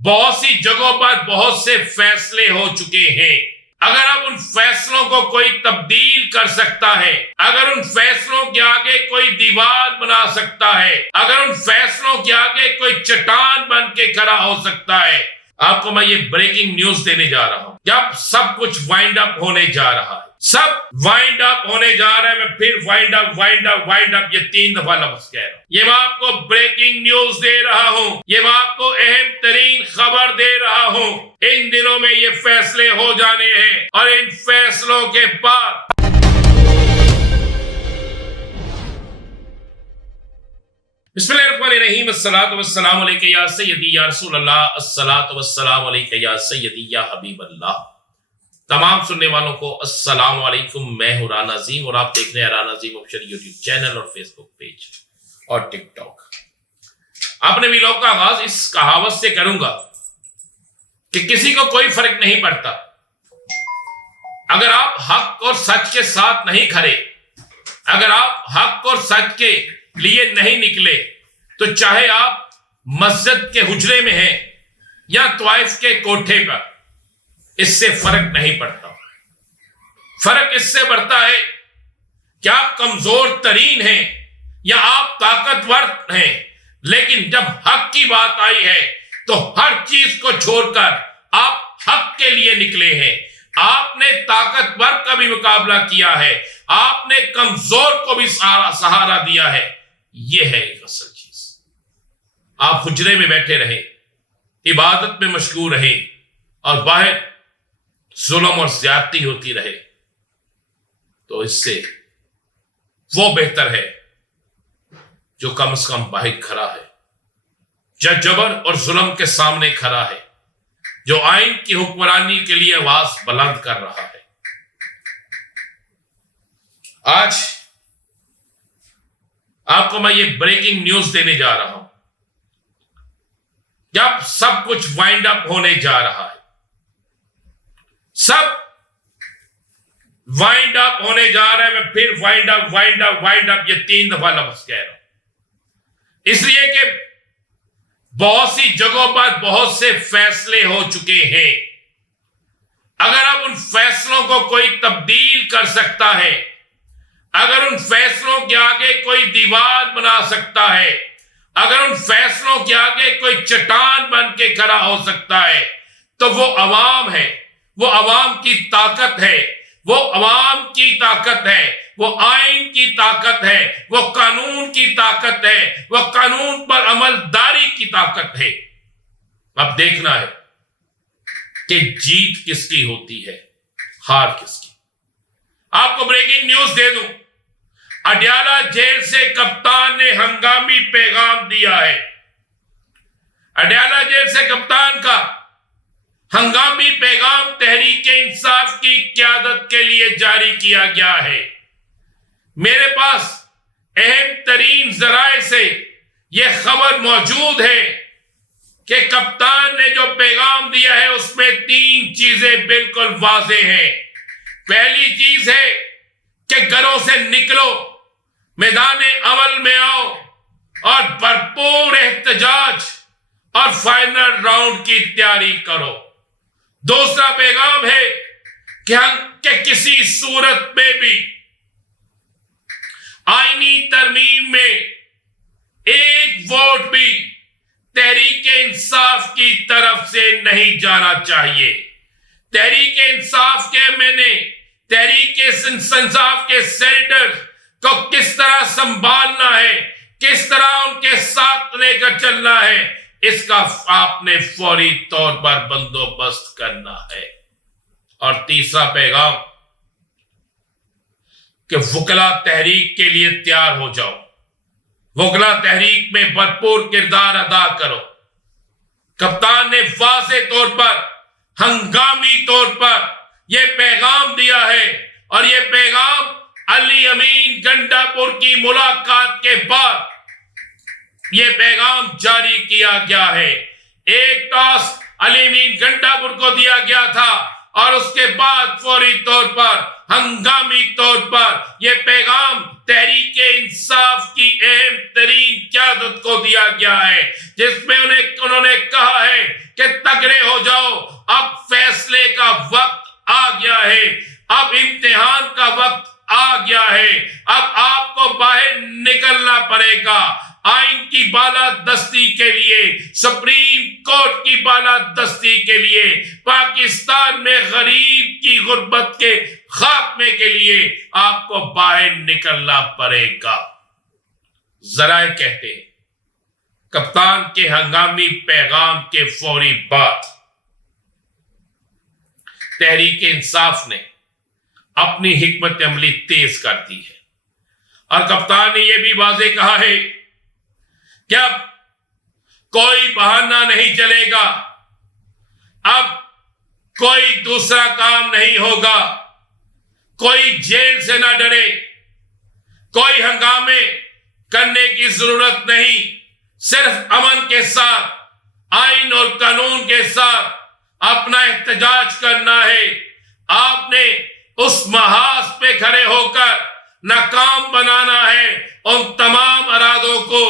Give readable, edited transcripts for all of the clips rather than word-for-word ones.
بہت سی جگہوں پر بہت سے فیصلے ہو چکے ہیں. اگر اب ان فیصلوں کو کوئی تبدیل کر سکتا ہے، اگر ان فیصلوں کے آگے کوئی دیوار بنا سکتا ہے، اگر ان فیصلوں کے آگے کوئی چٹان بن کے کھڑا ہو سکتا ہے، آپ کو میں یہ بریکنگ نیوز دینے جا رہا ہوں. جب سب کچھ وائنڈ اپ ہونے جا رہا ہے، سب وائنڈ اپ ہونے جا رہا ہے، میں پھر وائنڈ اپ یہ 3 دفعہ لفظ کہہ رہا ہوں. یہ میں آپ کو بریکنگ نیوز دے رہا ہوں، یہ میں آپ کو اہم ترین خبر دے رہا ہوں. ان دنوں میں یہ فیصلے ہو جانے ہیں اور ان فیصلوں کے بعد بسم اللہ الرحمن الرحیم. الصلاۃ والسلام علیک یا سیدی یا رسول اللہ، الصلاۃ والسلام علیک یا سیدی یا حبیب اللہ. تمام سننے والوں کو السلام علیکم. میں ہوں رانا عظیم اور آپ دیکھ رہے ہیں رانا عظیم آفیشل یوٹیوب چینل اور فیس بک پیج اور ٹک ٹاک. اپنے ویلاگ کا آغاز اس کہاوت سے کروں گا کہ کسی کو کوئی فرق نہیں پڑتا اگر آپ حق اور سچ کے ساتھ نہیں کھڑے، اگر آپ حق اور سچ کے لیے نہیں نکلے، تو چاہے آپ مسجد کے حجرے میں ہیں یا طائف کے کوٹھے پر، اس سے فرق نہیں پڑتا. فرق اس سے پڑتا ہے کہ آپ کمزور ترین ہیں یا آپ طاقتور ہیں. لیکن جب حق کی بات آئی ہے تو ہر چیز کو چھوڑ کر آپ حق کے لیے نکلے ہیں. آپ نے طاقتور کا بھی مقابلہ کیا ہے، آپ نے کمزور کو بھی سہارا دیا ہے. یہ ہے ایک اصل چیز. آپ حجرے میں بیٹھے رہے، عبادت میں مشغول رہے اور باہر ظلم اور زیادتی ہوتی رہے، تو اس سے وہ بہتر ہے جو کم از کم باہر کھڑا ہے، جو جبر اور ظلم کے سامنے کھڑا ہے، جو آئین کی حکمرانی کے لیے آواز بلند کر رہا ہے. آج آپ کو میں یہ بریکنگ نیوز دینے جا رہا ہوں. جب سب کچھ وائنڈ اپ ہونے جا رہا ہے، سب وائنڈ اپ ہونے جا رہا ہے، میں پھر وائنڈ اپ یہ 3 دفعہ لفظ کہہ رہا ہوں. اس لیے کہ بہت سی جگہوں پر بہت سے فیصلے ہو چکے ہیں. اگر اب ان فیصلوں کو کوئی تبدیل کر سکتا ہے، اگر ان فیصلوں کے آگے کوئی دیوار بنا سکتا ہے، اگر ان فیصلوں کے آگے کوئی چٹان بن کے کھڑا ہو سکتا ہے، تو وہ عوام ہے، وہ عوام کی طاقت ہے، وہ عوام کی طاقت ہے، وہ آئین کی طاقت ہے، وہ قانون کی طاقت ہے، وہ قانون پر عمل داری کی طاقت ہے. اب دیکھنا ہے کہ جیت کس کی ہوتی ہے، ہار کس کی. آپ کو بریکنگ نیوز دے دوں، اڈیالہ جیل سے کپتان نے ہنگامی پیغام دیا ہے. اڈیالہ جیل سے کپتان کا ہنگامی پیغام تحریک انصاف کی قیادت کے لیے جاری کیا گیا ہے. میرے پاس اہم ترین ذرائع سے یہ خبر موجود ہے کہ کپتان نے جو پیغام دیا ہے اس میں 3 چیزیں بالکل واضح ہیں. پہلی چیز ہے کہ گھروں سے نکلو، میدان عمل میں آؤ اور بھرپور احتجاج اور فائنل راؤنڈ کی تیاری کرو. دوسرا پیغام ہے کہ کسی صورت میں بھی آئینی ترمیم میں ایک ووٹ بھی تحریک انصاف کی طرف سے نہیں جانا چاہیے. تحریک انصاف کے میں نے تحریک انصاف کے سینیٹر کو کس طرح سنبھالنا ہے، کس طرح ان کے ساتھ لے کر چلنا ہے، اس کا آپ نے فوری طور پر بندوبست کرنا ہے. اور تیسرا پیغام کہ وکلا تحریک کے لیے تیار ہو جاؤ، وکلا تحریک میں بھرپور کردار ادا کرو. کپتان نے واضح طور پر، ہنگامی طور پر یہ پیغام دیا ہے اور یہ پیغام علی امین گنڈا پور کی ملاقات کے بعد یہ پیغام جاری کیا گیا ہے. ایک ٹاسک علی امین گنڈا پور کو دیا گیا تھا اور اس کے بعد فوری طور پر ہنگامی طور پر یہ پیغام تحریک انصاف کی اہم ترین قیادت کو دیا گیا ہے، جس میں انہوں نے کہا ہے کہ تگڑے ہو جاؤ، اب فیصلے کا وقت آ گیا ہے، اب امتحان کا وقت آ گیا ہے، اب آپ کو باہر نکلنا پڑے گا۔ آئین کی بالادستی کے لیے، سپریم کورٹ کی بالادستی کے لیے، پاکستان میں غریب کی غربت کے خاتمے کے لیے آپ کو باہر نکلنا پڑے گا۔ ذرائع کہتے ہیں کپتان کے ہنگامی پیغام کے فوری بعد تحریک انصاف نے اپنی حکمت عملی تیز کر دی ہے، اور کپتان نے یہ بھی واضح کہا ہے کہ اب کوئی بہانہ نہیں چلے گا، اب کوئی دوسرا کام نہیں ہوگا، کوئی جیل سے نہ ڈرے، کوئی ہنگامے کرنے کی ضرورت نہیں، صرف امن کے ساتھ، آئین اور قانون کے ساتھ اپنا احتجاج کرنا ہے۔ آپ نے اس محاذ پہ کھڑے ہو کر ناکام بنانا ہے ان تمام ارادوں کو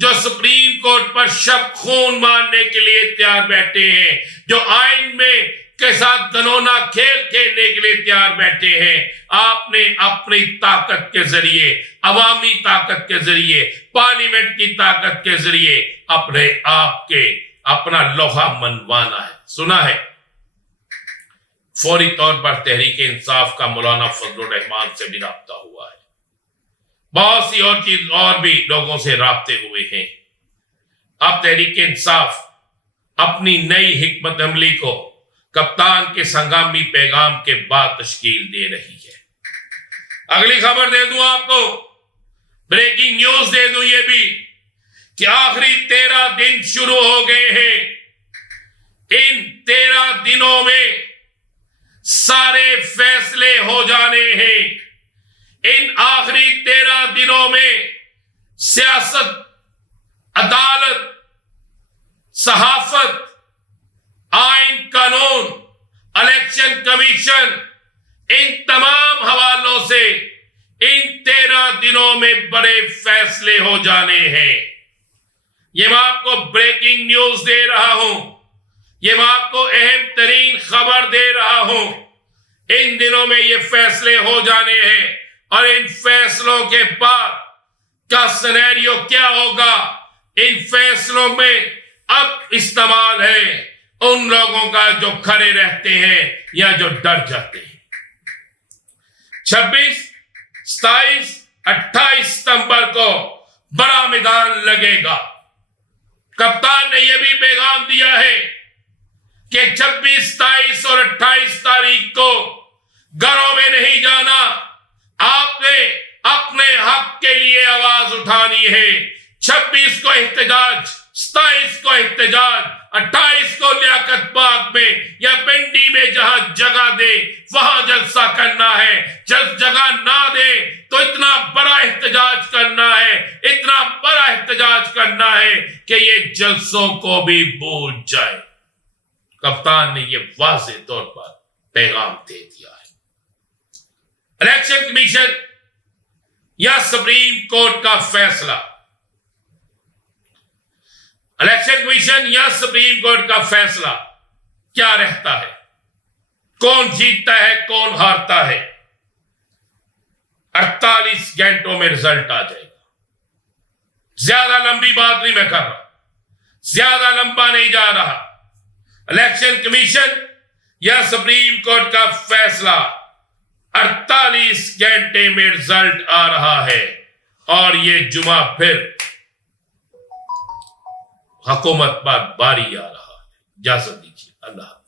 جو سپریم کورٹ پر شب خون مارنے کے لیے تیار بیٹھے ہیں، جو آئین میں کے ساتھ گنونا کھیل کھیلنے کے لیے تیار بیٹھے ہیں۔ آپ نے اپنی طاقت کے ذریعے، عوامی طاقت کے ذریعے، پارلیمنٹ کی طاقت کے ذریعے اپنے آپ کے اپنا لوہا منوانا ہے۔ سنا ہے فوری طور پر تحریک انصاف کا مولانا فضل الرحمان سے بھی رابطہ ہوا ہے، بہت سی اور بھی لوگوں سے رابطے ہوئے ہیں۔ اب تحریک انصاف اپنی نئی حکمت عملی کو کپتان کے ہنگامی پیغام کے بعد تشکیل دے رہی ہے۔ اگلی خبر دے دوں آپ کو، بریکنگ نیوز دے دوں یہ بھی کہ آخری 13 دن شروع ہو گئے ہیں۔ ان 13 دنوں میں سارے فیصلے ہو جانے ہیں۔ ان آخری 13 دنوں میں سیاست، عدالت، صحافت، آئین قانون، الیکشن کمیشن، ان تمام حوالوں سے ان 13 دنوں میں بڑے فیصلے ہو جانے ہیں۔ یہ میں آپ کو بریکنگ نیوز دے رہا ہوں، یہ میں آپ کو اہم ترین خبر دے رہا ہوں۔ ان دنوں میں یہ فیصلے ہو جانے ہیں، اور ان فیصلوں کے بعد کا سینیریو کیا ہوگا؟ ان فیصلوں میں اب استعمال ہے ان لوگوں کا جو کھڑے رہتے ہیں یا جو ڈر جاتے ہیں۔ 26، 27، 28 ستمبر کو بڑا میدان لگے گا۔ کپتان نے یہ بھی پیغام دیا ہے کہ 26، 27 اور 28 تاریخ کو گھروں میں نہیں جانا، آپ نے اپنے حق کے لیے آواز اٹھانی ہے۔ 26 کو احتجاج، 27 کو احتجاج، 28 کو لیاقت باغ میں یا پنڈی میں جہاں جگہ دے وہاں جلسہ کرنا ہے۔ جب جگہ نہ دے تو اتنا بڑا احتجاج کرنا ہے، اتنا بڑا احتجاج کرنا ہے کہ یہ جلسوں کو بھی بھول جائے۔ کپتان نے یہ واضح طور پر پیغام دے دیا ہے۔ الیکشن کمیشن یا سپریم کورٹ کا فیصلہ، الیکشن کمیشن یا سپریم کورٹ کا فیصلہ کیا رہتا ہے؟ کون جیتتا ہے، کون ہارتا ہے؟ 48 گھنٹوں میں رزلٹ آ جائے گا۔ زیادہ لمبی بات نہیں میں کر رہا، زیادہ لمبا نہیں جا رہا۔ الیکشن کمیشن یا سپریم کورٹ کا فیصلہ 48 گھنٹے میں رزلٹ آ رہا ہے، اور یہ جمعہ پھر حکومت پر باری آ رہا ہے۔ اجازت دیجیے، اللہ حافظ۔